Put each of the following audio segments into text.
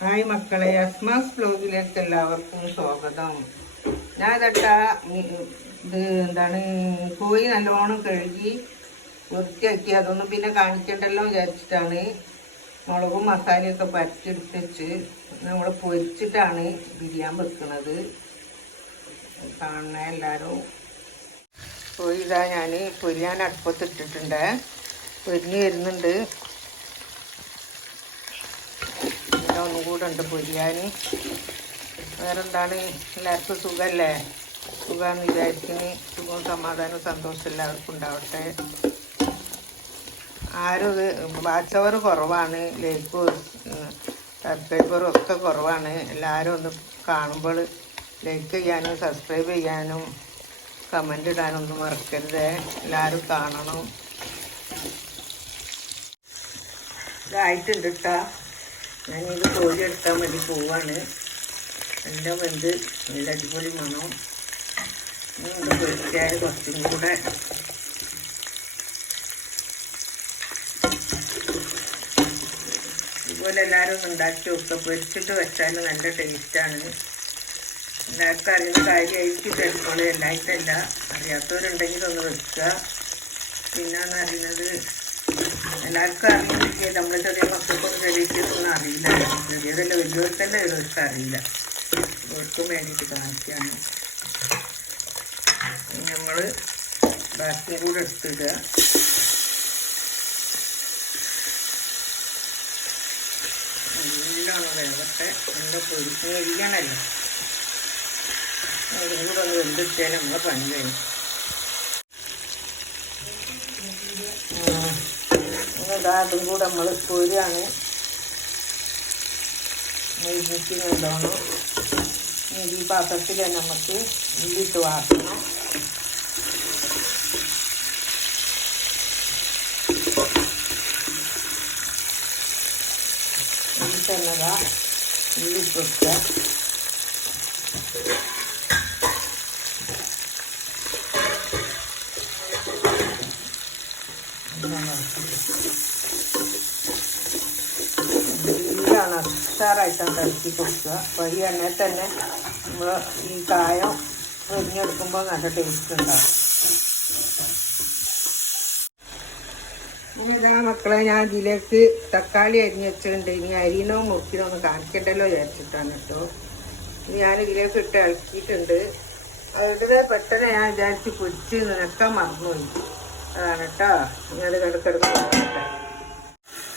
Hi മക്കളെ അസ്മാസ് ബ്ലോഗിലേക്ക് എല്ലാവർക്കും സ്വാഗതം. ഞാൻ തട്ട ഇത് എന്താണ് കോഴി നല്ലോണം കഴുകി വൃത്തിയാക്കി അതൊന്നും പിന്നെ കാണിക്കണ്ടല്ലോ വിചാരിച്ചിട്ടാണ് മുളകും മസാലയൊക്കെ പരച്ചെടുത്തിച്ച് നമ്മൾ പൊരിച്ചിട്ടാണ് ബിരിയാണി വെക്കുന്നത് കാണണ എല്ലാവരും കോഴി ഇതാ ഞാൻ പൊരിയാൻ അടുപ്പത്തിട്ടിട്ടുണ്ട്. പൊരിഞ്ഞ് വരുന്നുണ്ട്. കൂടെ ഉണ്ട് പൊരിയാൻ വേറെന്താണ്? എല്ലാവർക്കും സുഖമല്ലേ സുഖമാണ് വിചാരിക്കുന്നു സുഖവും സമാധാനവും സന്തോഷം എല്ലാവർക്കും ഉണ്ടാവട്ടെ. ആരും ഇത് വാച്ചവർ കുറവാണ്. ലൈക്കും സബ്സ്ക്രൈബറും ഒക്കെ കുറവാണ്. എല്ലാവരും ഒന്ന് കാണുമ്പോൾ ലൈക്ക് ചെയ്യാനും സബ്സ്ക്രൈബ് ചെയ്യാനും കമന്റ് ഇടാനൊന്നും മറക്കരുത്. എല്ലാവരും കാണണം. ഇതായിട്ടുണ്ട് കേട്ടോ ഞാനിത് കോഴി എടുക്കാൻ വേണ്ടി പോവാണ്. നല്ല വെന്ത് നല്ല അടിപൊളി മണം. ഇതുകൊണ്ട് പൊരിച്ചാൽ കുറച്ചും കൂടെ. ഇതുപോലെ എല്ലാവരും ഒന്ന് ഉണ്ടാക്കി നോക്കുക പൊരിച്ചിട്ട് വെച്ചാൽ നല്ല ടേസ്റ്റാണ് എല്ലാവർക്കും അറിയുന്ന കാര്യമായിരിക്കും ചിലപ്പോൾ. എല്ലായിട്ടല്ല അറിയാത്തവരുണ്ടെങ്കിൽ ഒന്ന് വെക്കുക. പിന്നെന്ന് അറിയുന്നത് എല്ലാവർക്കും അറിയുന്നില്ല നമ്മളെ ചെറിയ മക്കൾക്കൊന്നും ചെറിയൊന്നും അറിയില്ല. ചെറിയതല്ല വലിയവർക്കല്ല ഇവർക്ക് അറിയില്ല. ഇവർക്കും വേണ്ടിയിട്ട് കാണിക്കാണ്. നമ്മൾ ബാക്കിയും കൂടെ എടുത്തിടുക. നല്ലോണം വേവട്ടെ നല്ല പൊരിച്ച് കഴിക്കണമല്ലോ അതും കൂടെ ഒന്ന് വെന്തിട്ടാൽ പണി കഴിഞ്ഞു. ഇതാ അതും കൂടെ നമ്മൾ കോരുകയാണ് നല്ലോണം ഈ പാത്രത്തിൽ നമുക്ക് ഉള്ളിട്ട് വാർക്കണം. ഇതിൽ തന്നെ ഇതാ ഉള്ളിട്ട് എല്ലാം അച്ചാറായിട്ടാണ് ഇറക്കി കൊടുക്കുക. അപ്പോൾ ഈ എണ്ണയിൽ തന്നെ നമ്മൾ ഈ കായം പൊരിഞ്ഞെടുക്കുമ്പോൾ നല്ല ടേസ്റ്റ് ഉണ്ടാവും. ഇതാ മക്കളെ ഞാൻ ഇതിലേക്ക് തക്കാളി അരിഞ്ഞ് വെച്ചിട്ടുണ്ട്. ഇനി അരിനോ മുറിക്കണോ ഒന്ന് കാണിക്കണ്ടല്ലോ വിചാരിച്ചിട്ടാണ് കേട്ടോ. ഞാൻ ഇതിലേക്ക് ഇട്ട് ഇളക്കിയിട്ടുണ്ട്. അവിടെ പെട്ടെന്ന് ഞാൻ വിചാരിച്ച് പൊരിച്ച് നിനക്കാൻ മറന്നുപോയി. അതാണ് കേട്ടോ ഞാനത് കിടക്കിടന്ന്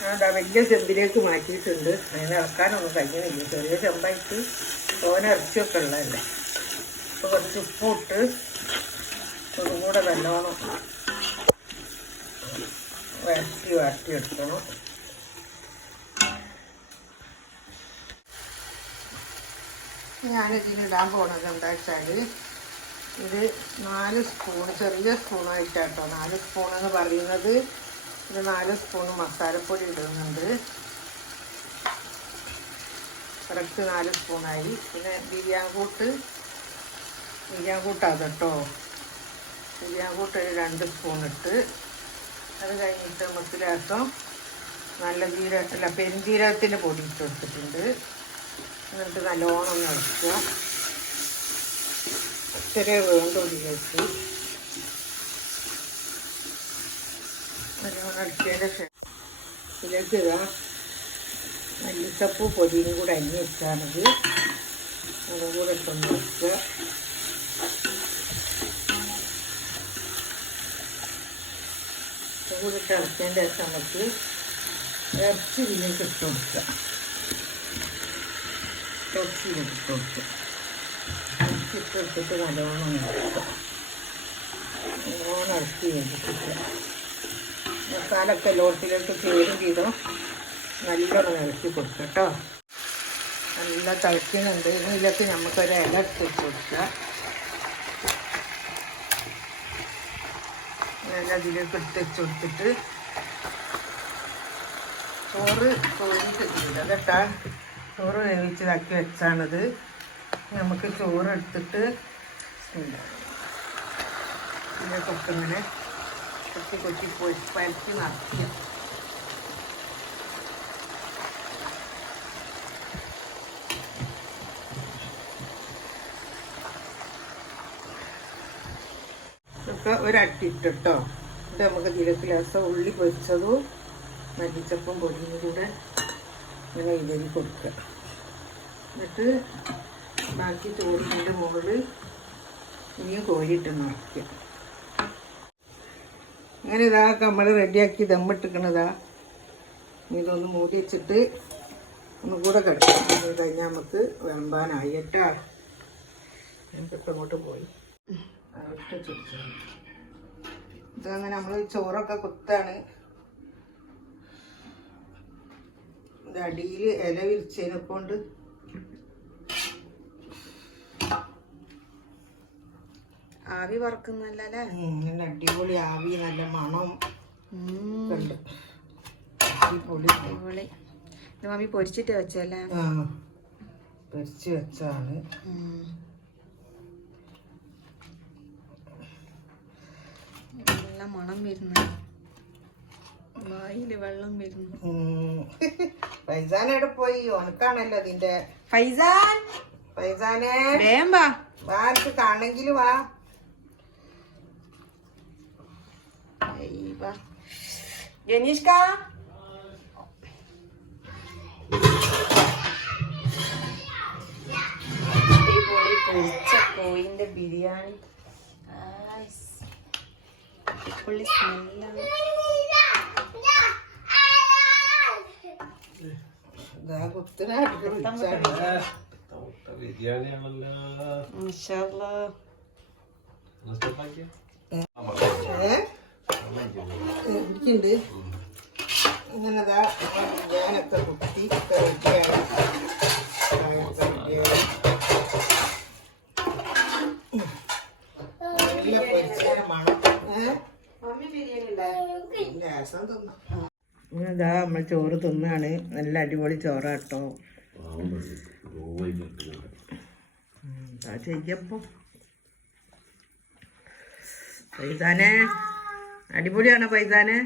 അതാ വലിയ ചെമ്പിലേക്ക് മാറ്റിയിട്ടുണ്ട്. അതിന് ഇറക്കാനൊന്നും കഴിയുന്നില്ല ചെറിയ ചെമ്പായിട്ട് തോന ഇറച്ചിയൊക്കെ ഉള്ളതല്ലേ. അപ്പോൾ കുറച്ച് ഉപ്പ് ഇട്ട് ഒന്നും കൂടെ നല്ലോണം വരട്ടി വരട്ടി എടുക്കണം. ഞാനിതിനിടാൻ പോണത് എന്താ വെച്ചാൽ ഇത് നാല് സ്പൂൺ ചെറിയ സ്പൂണായിട്ടാട്ടോ. നാല് സ്പൂൺ എന്ന് പറയുന്നത് ഇത് നാല് സ്പൂൺ മസാലപ്പൊടി ഇടുന്നുണ്ട്. കറക്റ്റ് നാല് സ്പൂണായി. പിന്നെ ബിരിയാങ്കൂട്ട് കൂട്ട് ബിരിയാണി കൂട്ടാണ് കേട്ടോ ബിരിയാങ്കൂട്ട് ഒരു രണ്ട് സ്പൂൺ ഇട്ട് അത് കഴിഞ്ഞിട്ട് നമുക്ക് നല്ല ജീരകത്തില്ല പെരുംജീരകത്തിന്റെ പൊടി ഇട്ട് കൊടുത്തിട്ടുണ്ട്. എന്നിട്ട് നല്ലോണം ഒന്ന് ഇളക്കുക. ചെറിയ വേണ്ടുള്ളി വെച്ച് നല്ലോണം ഇതിലേക്ക് ഇതാ മല്ലിച്ചപ്പ് പൊടിയും കൂടെ അരിഞ്ഞ് വെച്ചാണെങ്കിൽ അതും കൂടെ ഇട്ടൊന്ന് വെക്കുക അതും കൂടെ ഇട്ട് ഇറച്ചി ഇതിലേക്ക് ഇട്ട് കൊടുക്കുക. ഇറച്ചി ഇട്ട് കൊടുക്കുക. ഇറച്ചി ഇട്ട് കൊടുത്തിട്ട് നല്ലോണം നല്ലോണം ഇറച്ചി വെച്ചിട്ട് മസാലൊക്കെ ലോട്ടിലേക്ക് ചേരും ചെയ്തോ നല്ലോണം ഇളക്കി കൊടുക്കുക കേട്ടോ നല്ല തിളക്കുന്നുണ്ട് ഇതിലേക്ക് നമുക്കൊരു ഇല ഇട്ട് കൊടുക്കുക ഇല അതിലേക്ക് എടുത്ത് കൊടുത്തിട്ട് ചോറ് കോരിട്ടിട്ടില്ല കേട്ടാ? ചോറ് വേവിച്ചതാക്കി വെച്ചാണിത്. നമുക്ക് ചോറെടുത്തിട്ട് പിന്നെ കൊക്കങ്ങനെ കൊച്ചി കൊച്ചി പോയി പരത്തി നടത്തി ഒരട്ടിട്ടോ ഇത് നമുക്ക് തിരക്കിലാസ ഉള്ളി പൊരിച്ചതും മല്ലിച്ചപ്പും പൊടിയും കൂടെ ഇങ്ങനെ ഇതിൽ കൊടുക്കുക. എന്നിട്ട് ബാക്കി ചോറിന്റെ മുകളിൽ ഇനിയും കോരിയിട്ട് നിറയ്ക്കുക അങ്ങനെ ഇതാ നമ്മൾ റെഡിയാക്കി ദമ്മിട്ടിക്കണതാ ഇതൊന്ന് മൂടി വെച്ചിട്ട് ഒന്നും കൂടെ കിടക്കാം. ഇത് കഴിഞ്ഞാൽ നമുക്ക് വിളമ്പാനായി. കേട്ടാ? എന്നിട്ട് അങ്ങോട്ട് പോയി. ഇതങ്ങനെ നമ്മൾ ചോറൊക്കെ കുത്താണ്. ഇത് അടിയിൽ ഇല വിരിച്ചതിനെ കൊണ്ട് ആവി പറക്കുന്നല്ലേ നല്ല അടിപൊളി ആവി നല്ല മണം. അടിപൊളി. ഇത് മമ്മി പൊരിച്ചിട്ട് വെച്ചല്ലേ? പൊരിച്ച് വെച്ചാണ് നല്ല മണം വരുന്നു. വായിൽ വെള്ളം വരുന്നു. ഫൈസാൻ എവിടെ പോയി? ഓനക്കാണല്ലോ അതിന്റെ. ഫൈസാൻ! ഫൈസാനെ. വേം വാ. കാണെങ്കിൽ വാ. ഏയ് വാ ജനീഷ്ക അടിപൊളി പൊരിച്ച കോയിന്റെ ബിരിയാണി ആയ്സ്. അടിപൊളി സ്മെല്ലാണ് ഇതാ കുത്തിനായിട്ട് വിളിച്ചാണ് ബിരിയാണിയാണല്ലോ എനിക്കുണ്ട്. ഇങ്ങനെതാ. ഞാനൊക്കെ കുത്തി. ഇതാ നമ്മൾ ചോറ് തിന്നാണ്. നല്ല അടിപൊളി ചോറാട്ടോ. എന്താ ചെയ്യപ്പോ. പൈതാനെ അടിപൊളിയാണോ പൈതാന്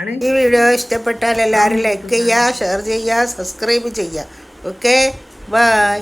ആണ്. ഈ വീഡിയോ ഇഷ്ടപ്പെട്ടാൽ എല്ലാവരും ലൈക്ക് ചെയ്യുക ഷെയർ ചെയ്യുക സബ്സ്ക്രൈബ് ചെയ്യുക. Okay bye